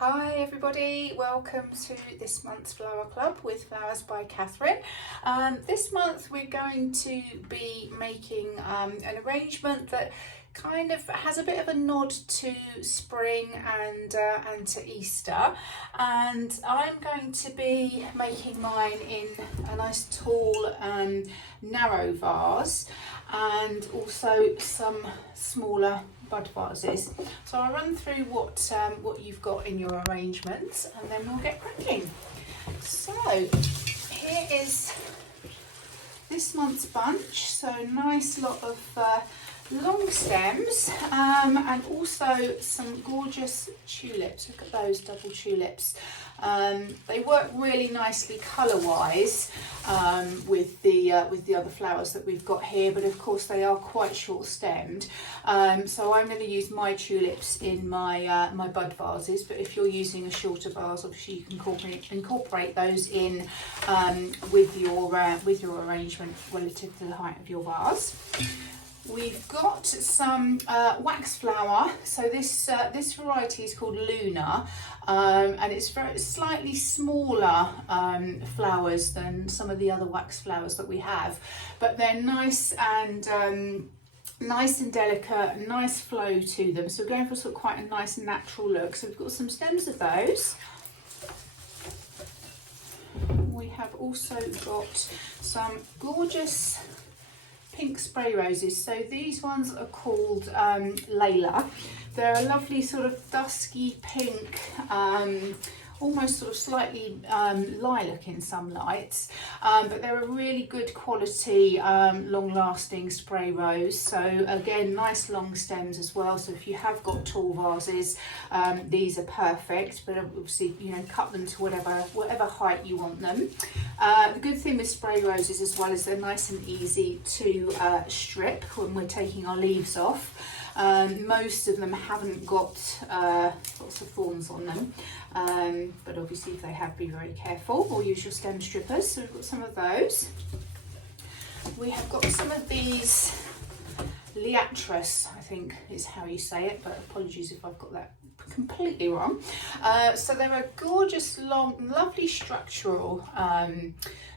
Hi everybody, welcome to this month's Flower Club with Flowers by Catherine. This month we're going to be making an arrangement that kind of has a bit of a nod to spring and to Easter, and I'm going to be making mine in a nice tall narrow vase and also some smaller bud vases. So I'll run through what you've got in your arrangements and then we'll get cracking. So here is this month's bunch, so nice lot of long stems and also some gorgeous tulips. Look at those double tulips. They work really nicely colour-wise with the other flowers that we've got here, but of course they are quite short-stemmed. So I'm going to use my tulips in my my bud vases, but if you're using a shorter vase, obviously you can incorporate those in with your arrangement relative to the height of your vase. We've got some wax flower. So this variety is called Luna, and it's slightly smaller flowers than some of the other wax flowers that we have, but they're nice and delicate, nice flow to them. So we're going for sort of quite a nice natural look. So we've got some stems of those. We have also got some gorgeous pink spray roses. So these ones are called Layla. They're a lovely sort of dusky pink, almost sort of slightly lilac in some lights, but they're a really good quality, long-lasting spray rose. So again, nice long stems as well. So if you have got tall vases, these are perfect. But obviously, you know, cut them to whatever height you want them. The good thing with spray roses as well is they're nice and easy to strip when we're taking our leaves off. Most of them haven't got lots of thorns on them, but obviously if they have, be very careful, or use your stem strippers. So we've got some of those. We have got some of these Liatris, I think is how you say it, but apologies if I've got that completely wrong. So they're a gorgeous, long, lovely structural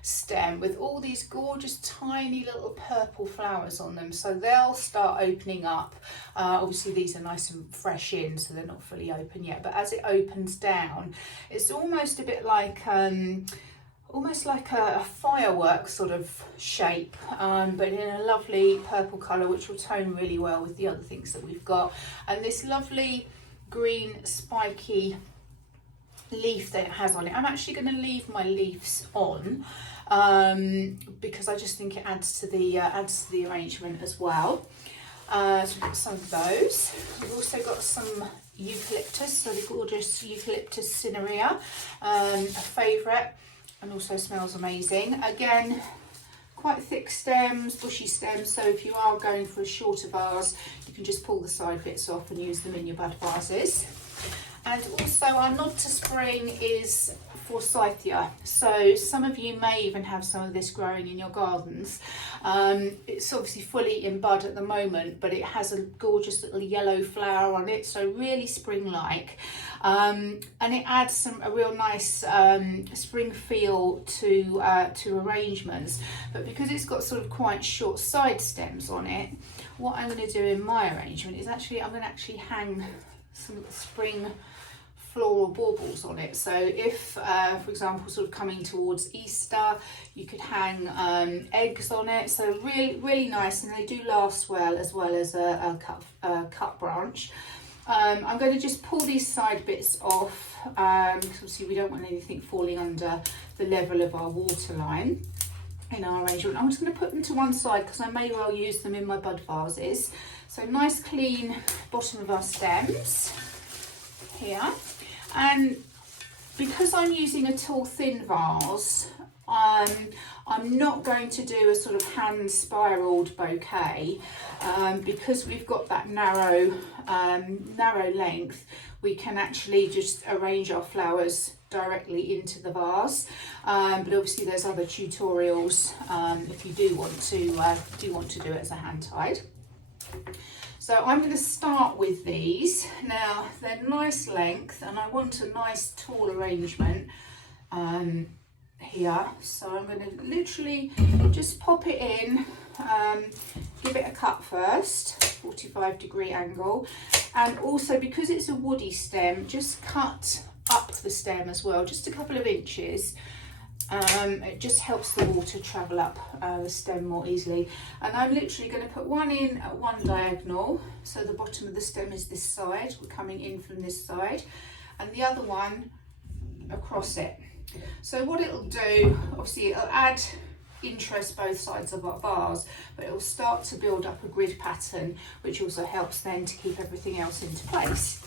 stem with all these gorgeous tiny little purple flowers on them. So they'll start opening up. Obviously these are nice and fresh in, so they're not fully open yet, but as it opens down, it's almost a bit like almost like a firework sort of shape, but in a lovely purple colour, which will tone really well with the other things that we've got. And this lovely green spiky leaf that it has on it, I'm actually going to leave my leaves on because I just think it adds to the arrangement as well. So we've got some of those. We've also got some eucalyptus, so the gorgeous eucalyptus cinerea, a favourite, and also smells amazing. Again, quite thick stems, bushy stems, so if you are going for a shorter vase, you can just pull the side bits off and use them in your bud vases. And also our nod to spring is Forsythia. So some of you may even have some of this growing in your gardens. It's obviously fully in bud at the moment, but it has a gorgeous little yellow flower on it, so really spring-like. And it adds a real nice spring feel to arrangements. But because it's got sort of quite short side stems on it, what I'm going to do in my arrangement is I'm going to hang some little spring floral baubles on it. So if for example, sort of coming towards Easter, you could hang eggs on it. So really nice, and they do last well as a cut branch. I'm going to just pull these side bits off because obviously we don't want anything falling under the level of our water line in our arrangement. I'm just going to put them to one side because I may well use them in my bud vases. So nice clean bottom of our stems here. And because I'm using a tall thin vase, I'm not going to do a sort of hand spiraled bouquet because we've got that narrow length. We can actually just arrange our flowers directly into the vase, but obviously there's other tutorials if you do want to do it as a hand tied. So I'm going to start with these. Now they're nice length and I want a nice tall arrangement here. So I'm going to literally just pop it in, give it a cut first, 45-degree angle, and also because it's a woody stem, just cut up the stem as well, just a couple of inches. It just helps the water travel up the stem more easily. And I'm literally going to put one in at one diagonal, so the bottom of the stem is this side, we're coming in from this side, and the other one across it. So what it'll do, obviously it'll add interest both sides of our vase, but it'll start to build up a grid pattern, which also helps then to keep everything else into place.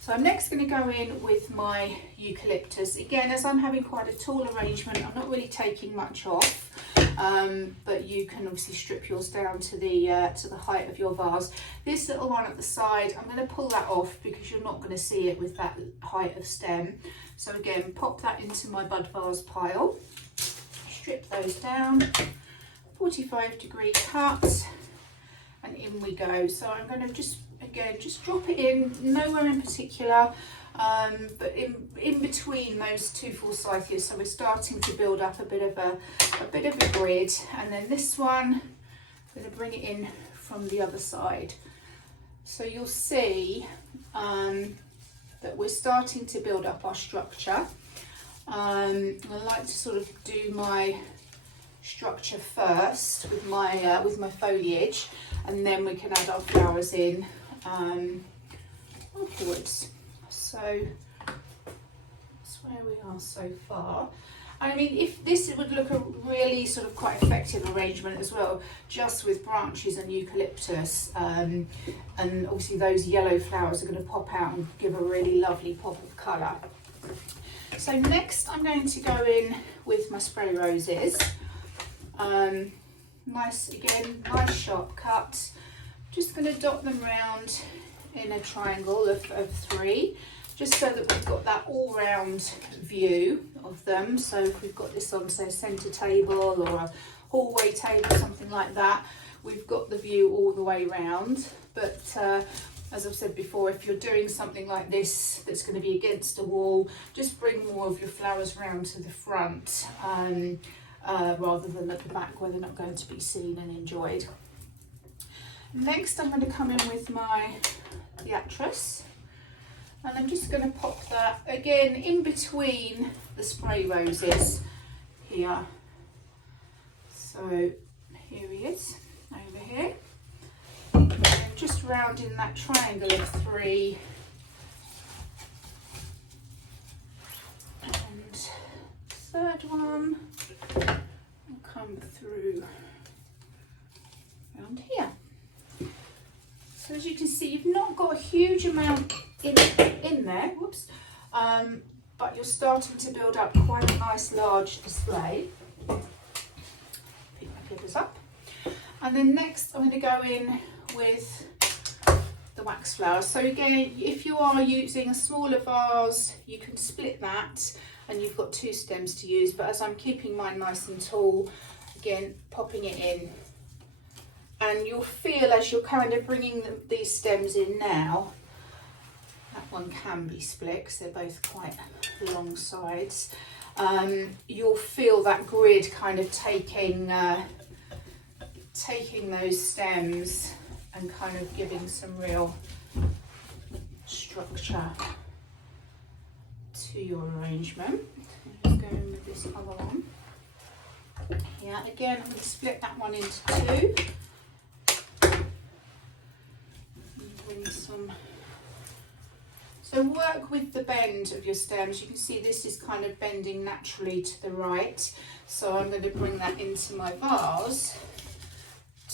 So I'm next going to go in with my eucalyptus. Again, as I'm having quite a tall arrangement, I'm not really taking much off, but you can obviously strip yours down to the height of your vase. This little one at the side, I'm going to pull that off because you're not going to see it with that height of stem. So again, pop that into my bud vase pile, strip those down, 45-degree cut, and in we go. So I'm going to just drop it in, nowhere in particular, but in between those two forsythias, so we're starting to build up a bit of a grid. And then this one, I'm going to bring it in from the other side. So you'll see that we're starting to build up our structure. I like to sort of do my structure first with my foliage, and then we can add our flowers in afterwards. So that's where we are so far. I mean, if this would look a really sort of quite effective arrangement as well, just with branches and eucalyptus, and obviously those yellow flowers are going to pop out and give a really lovely pop of colour. So next I'm going to go in with my spray roses. Nice sharp cut. Just going to dot them round in a triangle of 3, just so that we've got that all-round view of them. So if we've got this on, say, a centre table or a hallway table, something like that, we've got the view all the way round. But as I've said before, if you're doing something like this that's going to be against a wall, just bring more of your flowers round to the front rather than at the back where they're not going to be seen and enjoyed. Next I'm going to come in with my Beatrice, and I'm just going to pop that again in between the spray roses here. So here he is over here, and just rounding that triangle of 3, and third one will come through around here. So as you can see, you've not got a huge amount in there, whoops, but you're starting to build up quite a nice large display. Pick my clippers up. And then next I'm going to go in with the wax flowers. So again, if you are using a smaller vase, you can split that and you've got 2 stems to use, but as I'm keeping mine nice and tall, again, popping it in. And you'll feel as you're kind of bringing these stems in now, that one can be split because they're both quite long sides. You'll feel that grid kind of taking those stems and kind of giving some real structure to your arrangement. I'm just going with this other one. Yeah, again, I'm going to split that one into 2. So work with the bend of your stems. You can see this is kind of bending naturally to the right, so I'm going to bring that into my vase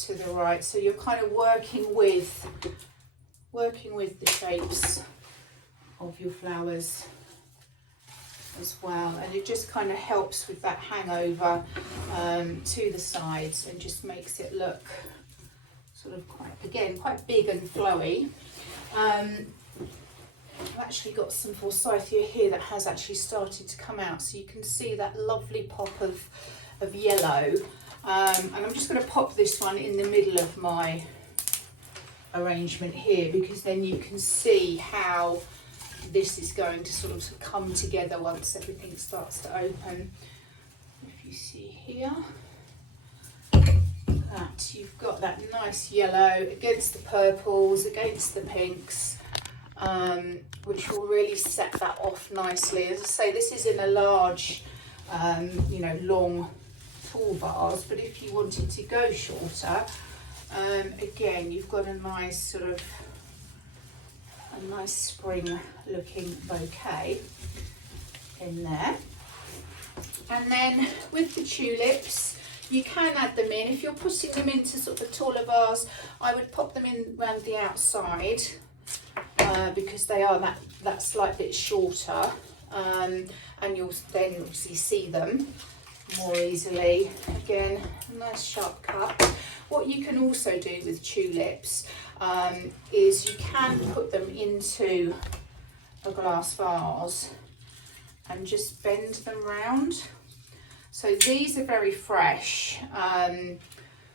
to the right, so you're kind of working with the shapes of your flowers as well, and it just kind of helps with that hangover to the sides and just makes it look sort of quite big and flowy. I've actually got some forsythia here that has actually started to come out, so you can see that lovely pop of yellow, and I'm just going to pop this one in the middle of my arrangement here, because then you can see how this is going to sort of come together once everything starts to open. If you see here, that you've got that nice yellow against the purples, against the pinks, which will really set that off nicely. As I say, this is in a large, you know, long, tall vase, but if you wanted to go shorter, again, you've got a nice sort of a nice spring looking bouquet in there. And then with the tulips, you can add them in. If you're putting them into sort of a taller vase, I would pop them in around the outside, because they are that slight bit shorter, and you'll then obviously see them more easily. Again, a nice sharp cut. What you can also do with tulips is you can put them into a glass vase and just bend them round. So these are very fresh,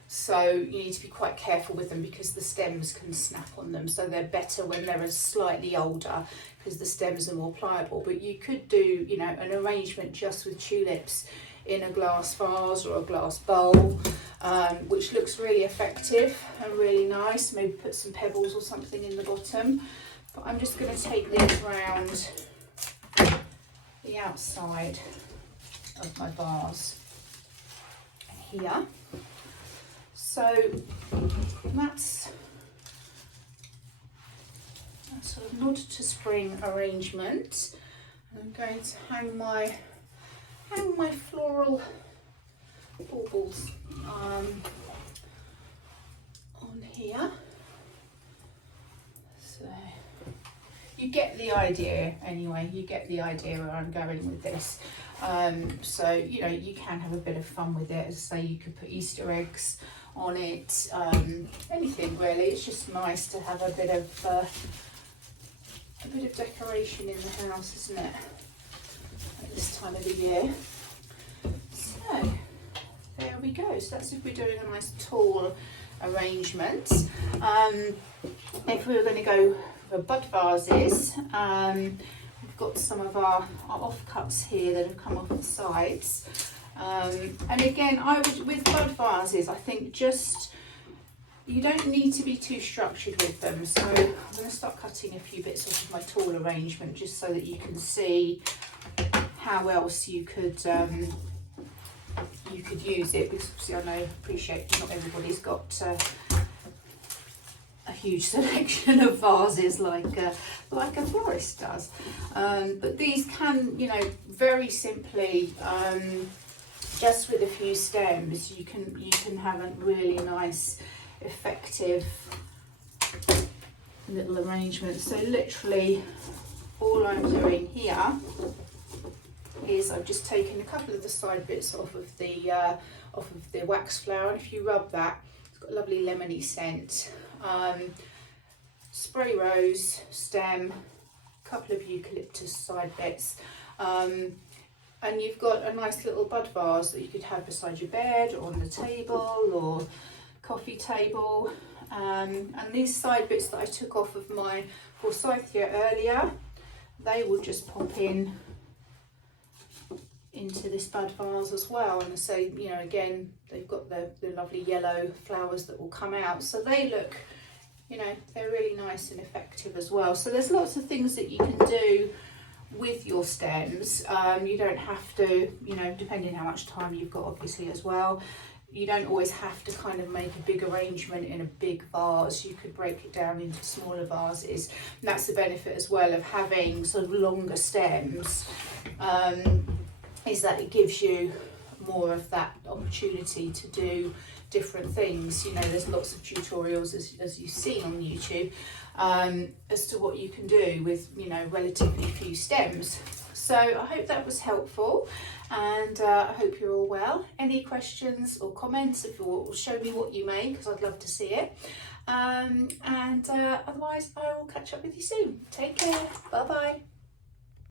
so you need to be quite careful with them because the stems can snap on them. So they're better when they're slightly older because the stems are more pliable. But you could do, you know, an arrangement just with tulips in a glass vase or a glass bowl, which looks really effective and really nice. Maybe put some pebbles or something in the bottom. But I'm just going to take these round the outside of my vase here. So that's a sort of nod to spring arrangement. I'm going to hang my floral baubles on here. So you get the idea anyway, you get the idea where I'm going with this. So, you know, you can have a bit of fun with it. As I say, you could put Easter eggs on it, anything really. It's just nice to have a bit of decoration in the house, isn't it, at this time of the year. So there we go. So that's if we're doing a nice tall arrangement. If we were going to go for bud vases, we've got some of our offcuts here that have come off the sides. And again, I would, with bud vases, I think just, you don't need to be too structured with them. So I'm going to start cutting a few bits off of my tall arrangement just so that you can see how else you could use it, because obviously I appreciate not everybody's got a huge selection of vases like a florist does, but these can, you know, very simply, just with a few stems, you can have a really nice, effective little arrangement. So literally, all I'm doing here is I've just taken a couple of the side bits off of the wax flower, and if you rub that, it's got a lovely lemony scent. Spray rose stem, a couple of eucalyptus side bits, and you've got a nice little bud vase that you could have beside your bed or on the table or coffee table. And these side bits that I took off of my forsythia earlier, they will just pop into this bud vase as well. And so, you know, again, they've got the lovely yellow flowers that will come out, so they look, you know, they're really nice and effective as well. So there's lots of things that you can do with your stems. You don't have to, you know, depending how much time you've got obviously as well, you don't always have to kind of make a big arrangement in a big vase. You could break it down into smaller vases, and that's the benefit as well of having sort of longer stems, is that it gives you more of that opportunity to do different things. You know, there's lots of tutorials, as you've seen on YouTube, as to what you can do with, you know, relatively few stems. So I hope that was helpful, and I hope you're all well. Any questions or comments, if you will, show me what you made, because I'd love to see it. And otherwise, I will catch up with you soon. Take care. Bye bye.